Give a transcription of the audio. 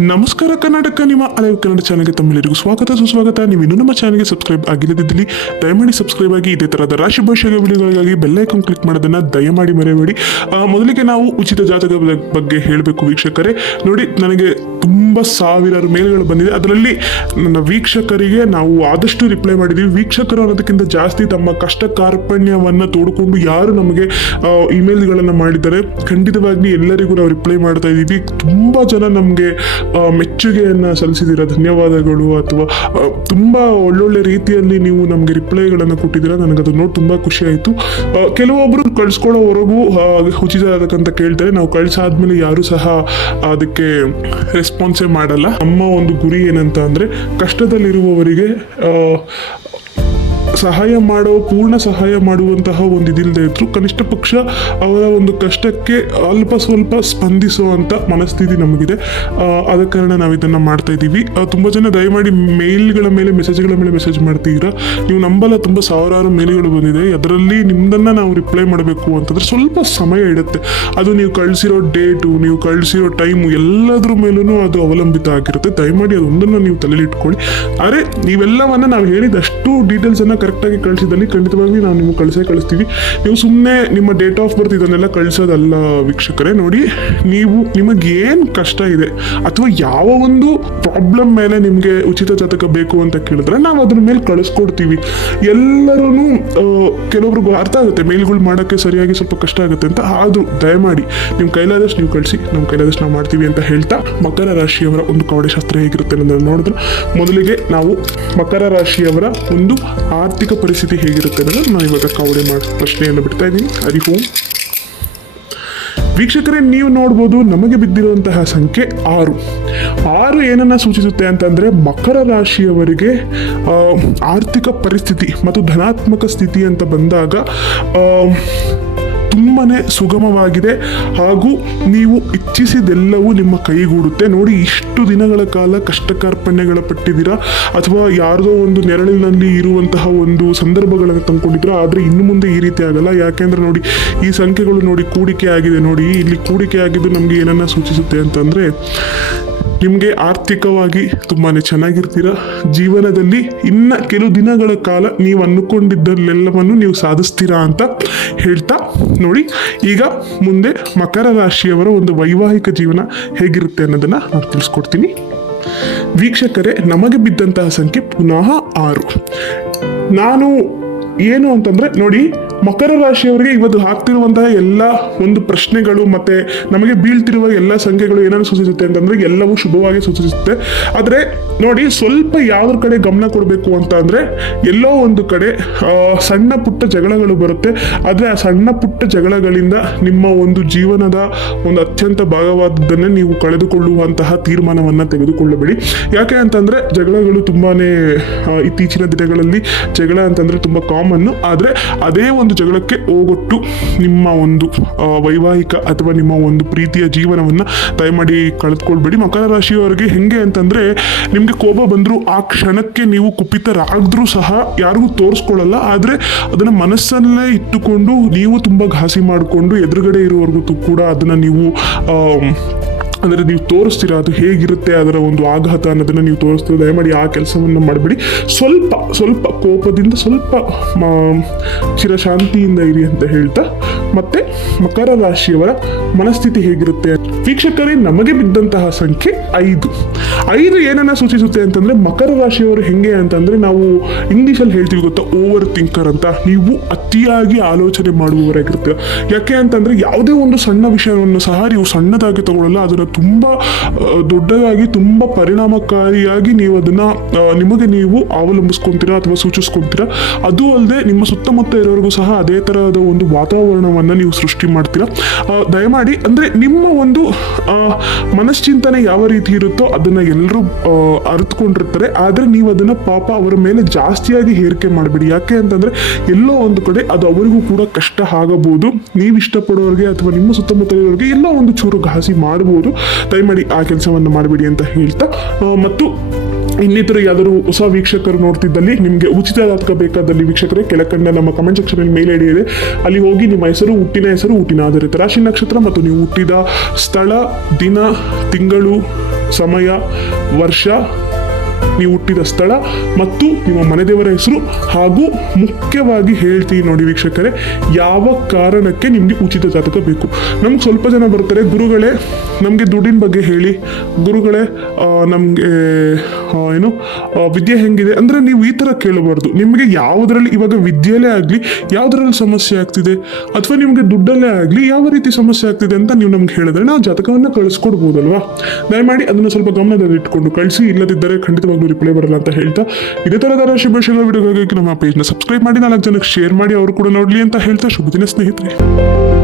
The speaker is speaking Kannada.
ನಮಸ್ಕಾರ ಕರ್ನಾಟಕ, ನಿಮ್ಮ ಅಲೈವ್ ಕನ್ನಡ ಚಾನಲ್ಗೆ ತಮ್ಮೆಲ್ಲರಿಗೂ ಸ್ವಾಗತ, ಸುಸ್ವಾಗತ. ನೀವು ಇನ್ನೂ ನಮ್ಮ ಚಾನಲ್ಗೆ ಸಬ್ಸ್ಕ್ರೈಬ್ ಆಗಿಲ್ಲದಿದ್ದಲ್ಲಿ ದಯಮಾಡಿ ಸಬ್ಸ್ಕ್ರೈಬ್ ಆಗಿ, ಇದೇ ತರಹದ ರಾಶಿ ಭಾಷೆಯ ವಿಡಿಯೋಗಳಿಗಾಗಿ ಬೆಲ್ಲೈಕನ್ ಕ್ಲಿಕ್ ಮಾಡೋದನ್ನ ದಯಮಾಡಿ ಮರೆಯಬೇಡಿ. ಮೊದಲಿಗೆ ನಾವು ಉಚಿತ ಜಾತಕ ಬಗ್ಗೆ ಹೇಳಬೇಕು ವೀಕ್ಷಕರೇ. ನೋಡಿ, ನನಗೆ ತುಂಬ ಸಾವಿರಾರು ಮೇಲ್ಗಳು ಬಂದಿದೆ. ಅದರಲ್ಲಿ ನನ್ನ ವೀಕ್ಷಕರಿಗೆ ನಾವು ಆದಷ್ಟು ರಿಪ್ಲೈ ಮಾಡಿದ್ದೀವಿ ವೀಕ್ಷಕರು ಅನ್ನೋದಕ್ಕಿಂತ ಜಾಸ್ತಿ ತಮ್ಮ ಕಷ್ಟ ಕಾರ್ಪಣ್ಯವನ್ನು ತೋಡಿಕೊಂಡು ಯಾರು ನಮಗೆ ಇಮೇಲ್ಗಳನ್ನು ಮಾಡಿದ್ದಾರೆ. ಖಂಡಿತವಾಗಿ ಎಲ್ಲರಿಗೂ ನಾವು ರಿಪ್ಲೈ ಮಾಡ್ತಾ ಇದ್ದೀವಿ. ತುಂಬ ಜನ ನಮಗೆ ಮೆಚ್ಚುಗೆಯನ್ನು ಸಲ್ಲಿಸಿದ್ದೀರಾ? ಧನ್ಯವಾದಗಳು. ಅಥವಾ ತುಂಬ ಒಳ್ಳೊಳ್ಳೆ ರೀತಿಯಲ್ಲಿ ನೀವು ನಮಗೆ ರಿಪ್ಲೈಗಳನ್ನು ಕೊಟ್ಟಿದ್ದೀರಾ? ನನಗೆ ಅದು ನೋಡಿ ತುಂಬ ಖುಷಿ ಆಯಿತು. ಕೆಲವೊಬ್ಬರು ಕಳಿಸ್ಕೊಳ್ಳೋವರೆಗೂ ಉಚಿತ ಆಗಕ್ಕಂತ ಕೇಳ್ತಾರೆ. ನಾವು ಕಳಿಸಾದ್ಮೇಲೆ ಯಾರು ಸಹ ಅದಕ್ಕೆ ರೆಸ್ಪಾನ್ಸೇ ಮಾಡಲ್ಲ. ನಮ್ಮ ಒಂದು ಗುರಿ ಏನಂತ ಅಂದ್ರೆ ಕಷ್ಟದಲ್ಲಿರುವವರಿಗೆ ಸಹಾಯ ಮಾಡೋ, ಪೂರ್ಣ ಸಹಾಯ ಮಾಡುವಂತಹ ಒಂದು ಇದಿಲ್ಲದೆ ಇದ್ರು, ಕನಿಷ್ಠ ಪಕ್ಷ ಅವರ ಒಂದು ಕಷ್ಟಕ್ಕೆ ಅಲ್ಪ ಸ್ವಲ್ಪ ಸ್ಪಂದಿಸುವಂಥ ಮನಸ್ಥಿತಿ ನಮಗಿದೆ. ಆದ ಕಾರಣ ನಾವು ಇದನ್ನು ಮಾಡ್ತಾ ಇದ್ದೀವಿ. ತುಂಬಾ ಜನ ದಯಮಾಡಿ ಮೇಲ್ಗಳ ಮೇಲೆ ಮೆಸೇಜ್ಗಳ ಮೇಲೆ ಮೆಸೇಜ್ ಮಾಡ್ತೀರಾ? ನೀವು ನಂಬಲ್ಲ, ತುಂಬ ಸಾವಿರಾರು ಮೇಲ್ಗಳು ಬಂದಿದೆ. ಅದರಲ್ಲಿ ನಿಮ್ಮದನ್ನು ನಾವು ರಿಪ್ಲೈ ಮಾಡಬೇಕು ಅಂತಂದ್ರೆ ಸ್ವಲ್ಪ ಸಮಯ ಇಡುತ್ತೆ. ಅದು ನೀವು ಕಳಿಸಿರೋ ಡೇಟು ನೀವು ಕಳಿಸಿರೋ ಟೈಮು ಎಲ್ಲದ್ರ ಮೇಲೂ ಅದು ಅವಲಂಬಿತ ಆಗಿರುತ್ತೆ. ದಯಮಾಡಿ ಅದೊಂದನ್ನು ನೀವು ತಲೆಯಲ್ಲಿ ಇಟ್ಕೊಳ್ಳಿ. ಆದರೆ ನೀವೆಲ್ಲವನ್ನ ನಾವು ಹೇಳಿದಷ್ಟು ಡೀಟೇಲ್ಸನ್ನು ಕರೆಕ್ಟಾಗಿ ಕಳಿಸಿದಲ್ಲಿ ಖಂಡಿತವಾಗಿ ನಾವು ನಿಮಗೆ ಕಳಿಸೇ ಕಳಿಸ್ತೀವಿ. ನೀವು ಸುಮ್ಮನೆ ನಿಮ್ಮ ಡೇಟ್ ಆಫ್ ಬರ್ತ್ ಇದನ್ನೆಲ್ಲ ಕಳಿಸೋದಲ್ಲ ವೀಕ್ಷಕರೇ, ನೋಡಿ, ನೀವು ನಿಮಗೆ ಏನು ಕಷ್ಟ ಇದೆ ಅಥವಾ ಯಾವ ಒಂದು ಪ್ರಾಬ್ಲಮ್ ಮೇಲೆ ನಿಮಗೆ ಉಚಿತ ಜಾತಕ ಬೇಕು ಅಂತ ಕೇಳಿದ್ರೆ ನಾವು ಅದ್ರ ಮೇಲೆ ಕಳಿಸ್ಕೊಡ್ತೀವಿ. ಎಲ್ಲರೂ ಕೆಲವೊಬ್ರಿಗೂ ಅರ್ಥ ಆಗುತ್ತೆ ಮೇಲ್ಗಳು ಮಾಡೋಕ್ಕೆ ಸರಿಯಾಗಿ ಸ್ವಲ್ಪ ಕಷ್ಟ ಆಗುತ್ತೆ ಅಂತ. ಆದರೂ ದಯಮಾಡಿ ನಿಮ್ಮ ಕೈಲಾದಷ್ಟು ನೀವು ಕಳಿಸಿ ನಮ್ಮ ಕೈಲಾದಷ್ಟು ನಾವು ಮಾಡ್ತೀವಿ ಅಂತ ಹೇಳ್ತಾ ಮಕರ ರಾಶಿಯವರ ಒಂದು ಕವಡೆಶಾಸ್ತ್ರ ಹೇಗಿರುತ್ತೆ ಅನ್ನೋದನ್ನು ನೋಡಿದ್ರೆ ಮೊದಲಿಗೆ ನಾವು ಮಕರ ರಾಶಿಯವರ ಒಂದು ಆರ್ಥಿಕ ಪರಿಸ್ಥಿತಿ ಹೇಗಿರುತ್ತೆ ಅನ್ನೋದು ನಾನು ಇವಾಗ ಕವಡೆ ಮಾಡಿ ಪ್ರಶ್ನೆಯನ್ನು ಬಿಡ್ತಾ ಇದ್ದೀನಿ. ಹರಿ ವೀಕ್ಷಕರೇ, ನೀವು ನೋಡ್ಬೋದು ನಮಗೆ ಬಿದ್ದಿರುವಂತಹ ಸಂಖ್ಯೆ ಆರು. ಆರು ಏನನ್ನ ಸೂಚಿಸುತ್ತೆ ಅಂತಂದ್ರೆ ಮಕರ ರಾಶಿಯವರಿಗೆ ಆರ್ಥಿಕ ಪರಿಸ್ಥಿತಿ ಮತ್ತು ಧನಾತ್ಮಕ ಸ್ಥಿತಿ ಅಂತ ಬಂದಾಗ ಆ, ತುಂಬಾನೇ ಸುಗಮವಾಗಿದೆ ಹಾಗೂ ನೀವು ಇಚ್ಛಿಸಿದೆಲ್ಲವೂ ನಿಮ್ಮ ಕೈಗೂಡುತ್ತೆ. ನೋಡಿ ಇಷ್ಟು ದಿನಗಳ ಕಾಲ ಕಷ್ಟ ಕಾರ್ಪಣ್ಯಗಳ ಪಟ್ಟಿದ್ದೀರಾ? ಅಥವಾ ಯಾರದೋ ಒಂದು ನೆರಳಿನಲ್ಲಿ ಇರುವಂತಹ ಒಂದು ಸಂದರ್ಭಗಳನ್ನು ತಂದ್ಕೊಂಡಿದ್ರು? ಆದರೆ ಇನ್ನು ಮುಂದೆ ಈ ರೀತಿ ಆಗಲ್ಲ. ಯಾಕೆಂದ್ರೆ ನೋಡಿ ಈ ಸಂಖ್ಯೆಗಳು ನೋಡಿ ಕೂಡಿಕೆ ಆಗಿದೆ. ನೋಡಿ ಇಲ್ಲಿ ಕೂಡಿಕೆ ಆಗಿದ್ದು ನಮಗೆ ಏನನ್ನ ಸೂಚಿಸುತ್ತೆ ಅಂತಂದ್ರೆ ನಿಮಗೆ ಆರ್ಥಿಕವಾಗಿ ತುಂಬಾ ಚೆನ್ನಾಗಿರ್ತೀರ? ಜೀವನದಲ್ಲಿ ಇನ್ನ ಕೆಲವು ದಿನಗಳ ಕಾಲ ನೀವು ಅಂದುಕೊಂಡಿದ್ದಲ್ಲೆಲ್ಲವನ್ನು ನೀವು ಸಾಧಿಸ್ತೀರಾ ಅಂತ ಹೇಳ್ತಾ ನೋಡಿ, ಈಗ ಮುಂದೆ ಮಕರ ರಾಶಿಯವರ ಒಂದು ವೈವಾಹಿಕ ಜೀವನ ಹೇಗಿರುತ್ತೆ ಅನ್ನೋದನ್ನ ನಾನು ತಿಳಿಸ್ಕೊಡ್ತೀನಿ. ವೀಕ್ಷಕರೇ, ನಮಗೆ ಬಿದ್ದಂತಹ ಸಂಖ್ಯೆ ಪುನಃ ಆರು. ನಾನು ಏನು ಅಂತಂದ್ರೆ, ನೋಡಿ ಮಕರ ರಾಶಿಯವರಿಗೆ ಇವತ್ತು ಆಗ್ತಿರುವಂತಹ ಎಲ್ಲ ಒಂದು ಪ್ರಶ್ನೆಗಳು ಮತ್ತೆ ನಮಗೆ ಬೀಳ್ತಿರುವ ಎಲ್ಲ ಸಂಖ್ಯೆಗಳು ಏನನ್ನು ಸೂಚಿಸುತ್ತೆ ಅಂತಂದ್ರೆ ಎಲ್ಲವೂ ಶುಭವಾಗಿ ಸೂಚಿಸುತ್ತೆ. ಆದರೆ ನೋಡಿ ಸ್ವಲ್ಪ ಯಾವ್ದ್ರ ಕಡೆ ಗಮನ ಕೊಡಬೇಕು ಅಂತ ಅಂದ್ರೆ ಎಲ್ಲೋ ಒಂದು ಕಡೆ ಸಣ್ಣ ಪುಟ್ಟ ಜಗಳಗಳು ಬರುತ್ತೆ. ಆದರೆ ಆ ಸಣ್ಣ ಪುಟ್ಟ ಜಗಳಗಳಿಂದ ನಿಮ್ಮ ಒಂದು ಜೀವನದ ಒಂದು ಅತ್ಯಂತ ಭಾಗವಾದದ್ದನ್ನೇ ನೀವು ಕಳೆದುಕೊಳ್ಳುವಂತಹ ತೀರ್ಮಾನವನ್ನ ತೆಗೆದುಕೊಳ್ಳಬೇಡಿ. ಯಾಕೆ ಅಂತಂದ್ರೆ ಜಗಳಗಳು ತುಂಬಾನೇ ಇತ್ತೀಚಿನ ದಿನಗಳಲ್ಲಿ ಜಗಳ ಅಂತಂದ್ರೆ ತುಂಬಾ ಕಾಮನ್ ಆದ್ರೆ ಅದೇ ಒಂದು ಜಗಳಕ್ಕೆ ಹೋಗೊಟ್ಟು ನಿಮ್ಮ ಒಂದು ವೈವಾಹಿಕ ಅಥವಾ ನಿಮ್ಮ ಒಂದು ಪ್ರೀತಿಯ ಜೀವನವನ್ನು ದಯಮಾಡಿ ಕಳೆದುಕೊಳ್ಬೇಡಿ. ಮಕರ ರಾಶಿಯವರಿಗೆ ಹೆಂಗೆ ಅಂತಂದರೆ, ನಿಮಗೆ ಕೋಪ ಬಂದರೂ ಆ ಕ್ಷಣಕ್ಕೆ ನೀವು ಕುಪಿತರಾಗಿದ್ರೂ ಸಹ ಯಾರಿಗೂ ತೋರಿಸ್ಕೊಳ್ಳಲ್ಲ. ಆದರೆ ಅದನ್ನು ಮನಸ್ಸಲ್ಲೇ ಇಟ್ಟುಕೊಂಡು, ನೀವು ತುಂಬ ಘಾಸಿ ಮಾಡಿಕೊಂಡು ಎದುರುಗಡೆ ಇರುವವರೆಗೂ ಕೂಡ ಅದನ್ನು ನೀವು ಅಂದರೆ ನೀವು ತೋರಿಸ್ತೀರಾ ಅದು ಹೇಗಿರುತ್ತೆ ಅದರ ಒಂದು ಆಘಾತ ಅನ್ನೋದನ್ನು ನೀವು ತೋರಿಸ್ತೀರ? ದಯಮಾಡಿ ಆ ಕೆಲಸವನ್ನು ಮಾಡಬೇಡಿ. ಸ್ವಲ್ಪ ಸ್ವಲ್ಪ ಕೋಪದಿಂದ, ಸ್ವಲ್ಪ ಚಿರಶಾಂತಿಯಿಂದ ಇರಿ ಅಂತ ಹೇಳ್ತಾ, ಮತ್ತೆ ಮಕರ ರಾಶಿಯವರ ಮನಸ್ಥಿತಿ ಹೇಗಿರುತ್ತೆ ವೀಕ್ಷಕರೇ, ನಮಗೆ ಬಿದ್ದಂತಹ ಸಂಖ್ಯೆ ಐದು. ಐದು ಏನನ್ನ ಸೂಚಿಸುತ್ತೆ ಅಂತಂದ್ರೆ, ಮಕರ ರಾಶಿಯವರು ಹೆಂಗೆ ಅಂತಂದ್ರೆ, ನಾವು ಇಂಗ್ಲೀಷಲ್ಲಿ ಹೇಳ್ತೀವಿ ಗೊತ್ತಾ ಓವರ್ ಥಿಂಕರ್ ಅಂತ. ನೀವು ಅತಿಯಾಗಿ ಆಲೋಚನೆ ಮಾಡುವವರಾಗಿರ್ತೀರ. ಯಾಕೆ ಅಂತಂದ್ರೆ, ಯಾವುದೇ ಒಂದು ಸಣ್ಣ ವಿಷಯವನ್ನು ಸಹ ನೀವು ಸಣ್ಣದಾಗಿ ತಗೊಳ್ಳಲ್ಲ, ಅದನ್ನು ತುಂಬಾ ದೊಡ್ಡದಾಗಿ, ತುಂಬಾ ಪರಿಣಾಮಕಾರಿಯಾಗಿ ನೀವು ಅದನ್ನ ನಿಮಗೆ ನೀವು ಅವಲಂಬಿಸ್ಕೊಂತೀರಾ ಅಥವಾ ಸೂಚಿಸ್ಕೊಂತೀರಾ. ಅದು ಅಲ್ಲದೆ, ನಿಮ್ಮ ಸುತ್ತಮುತ್ತ ಇರೋರಿಗೂ ಸಹ ಅದೇ ತರಹದ ಒಂದು ವಾತಾವರಣವನ್ನ ನೀವು ಸೃಷ್ಟಿ ಮಾಡ್ತೀರಾ. ದಯಮಾಡಿ, ಅಂದ್ರೆ ನಿಮ್ಮ ಒಂದು ಮನಶ್ಚಿಂತನೆ ಯಾವ ರೀತಿ ಇರುತ್ತೋ ಅದನ್ನ ಎಲ್ಲರೂ ಅರಿತುಕೊಂಡಿರ್ತಾರೆ. ಆದ್ರೆ ನೀವು ಅದನ್ನ ಪಾಪ ಅವರ ಮೇಲೆ ಜಾಸ್ತಿಯಾಗಿ ಹೇರಿಕೆ ಮಾಡಬೇಡಿ. ಯಾಕೆ ಅಂತಂದ್ರೆ ಎಲ್ಲೋ ಒಂದು ಕಡೆ ಅದು ಅವರಿಗೂ ಕೂಡ ಕಷ್ಟ ಆಗಬಹುದು. ನೀವು ಇಷ್ಟಪಡೋರಿಗೆ ಅಥವಾ ನಿಮ್ಮ ಸುತ್ತಮುತ್ತ ಇರೋರಿಗೆ ಎಲ್ಲೋ ಒಂದು ಚೂರು ಘಾಸಿ ಮಾಡಬಹುದು ದಯಮಾಡಿ ಆ ಕೆಲಸವನ್ನು ಮಾಡಬೇಡಿ ಅಂತ ಹೇಳ್ತಾ ಮತ್ತು ಇನ್ನಿತರ ಯಾವ್ದಾದ್ರು ಹೊಸ ವೀಕ್ಷಕರು ನೋಡ್ತಿದ್ದಲ್ಲಿ ನಿಮಗೆ ಉಚಿತ ಜಾತಕ ಬೇಕಾದಲ್ಲಿ ವೀಕ್ಷಕರೇ ಕೆಳಕಂಡ ನಮ್ಮ ಕಮೆಂಟ್ ಸೆಕ್ಷನ್ ಮೇಲ್ ಐಡಿ ಇದೆ. ಅಲ್ಲಿ ಹೋಗಿ ನಿಮ್ಮ ಹೆಸರು, ಹುಟ್ಟಿನ ಹೆಸರು, ಹುಟ್ಟಿನ ಆಧಾರಿತ ರಾಶಿ ನಕ್ಷತ್ರ ಮತ್ತು ನೀವು ಹುಟ್ಟಿದ ಸ್ಥಳ, ದಿನ, ತಿಂಗಳು, ಸಮಯ, ವರ್ಷ, ನೀವು ಹುಟ್ಟಿದ ಸ್ಥಳ ಮತ್ತು ನಿಮ್ಮ ಮನೆದೇವರ ಹೆಸರು ಹಾಗೂ ಮುಖ್ಯವಾಗಿ ಹೇಳ್ತೀವಿ ನೋಡಿ ವೀಕ್ಷಕರೇ, ಯಾವ ಕಾರಣಕ್ಕೆ ನಿಮಗೆ ಉಚಿತ ಜಾತಕ ಬೇಕು? ನಮ್ಗೆ ಸ್ವಲ್ಪ ಜನ ಬರ್ತಾರೆ. ಗುರುಗಳೇ, ನಮಗೆ ದುಡ್ಡಿನ ಬಗ್ಗೆ ಹೇಳಿ. ಗುರುಗಳೇ ನಮಗೆ ಏನು? ವಿದ್ಯೆ ಹೆಂಗಿದೆ? ಅಂದರೆ ನೀವು ಈ ಥರ ಕೇಳಬಾರ್ದು. ನಿಮಗೆ ಯಾವುದರಲ್ಲಿ ಇವಾಗ ವಿದ್ಯೆಯಲ್ಲೇ ಆಗಲಿ, ಯಾವುದರಲ್ಲಿ ಸಮಸ್ಯೆ ಆಗ್ತಿದೆ, ಅಥವಾ ನಿಮಗೆ ದುಡ್ಡಲ್ಲೇ ಆಗಲಿ, ಯಾವ ರೀತಿ ಸಮಸ್ಯೆ ಆಗ್ತಿದೆ ಅಂತ ನೀವು ನಮ್ಗೆ ಹೇಳಿದ್ರೆ ನಾವು ಜಾತಕವನ್ನು ಕಳಿಸ್ಕೊಡ್ಬೋದಲ್ವಾ? ದಯಮಾಡಿ ಅದನ್ನು ಸ್ವಲ್ಪ ಗಮನದಲ್ಲಿಟ್ಕೊಂಡು ಕಳಿಸಿ, ಇಲ್ಲದಿದ್ದರೆ ಖಂಡಿತವಾಗ್ಲೂ ರಿಪ್ಲೈ ಬರಲ್ಲ ಅಂತ ಹೇಳ್ತಾ, ಇದೇ ಥರದ ರಾಶಿ ಭಾಷೆಗಳ ವಿಡಿಯೋಗಾಗಿ ನಮ್ಮ ಪೇಜ್ನ ಸಬ್ಸ್ಕ್ರೈಬ್ ಮಾಡಿ, ನಾಲ್ಕು ಜನಕ್ಕೆ ಶೇರ್ ಮಾಡಿ, ಅವರು ಕೂಡ ನೋಡಲಿ ಅಂತ ಹೇಳ್ತಾ ಶುಭ ದಿನ ಸ್ನೇಹಿತರೆ.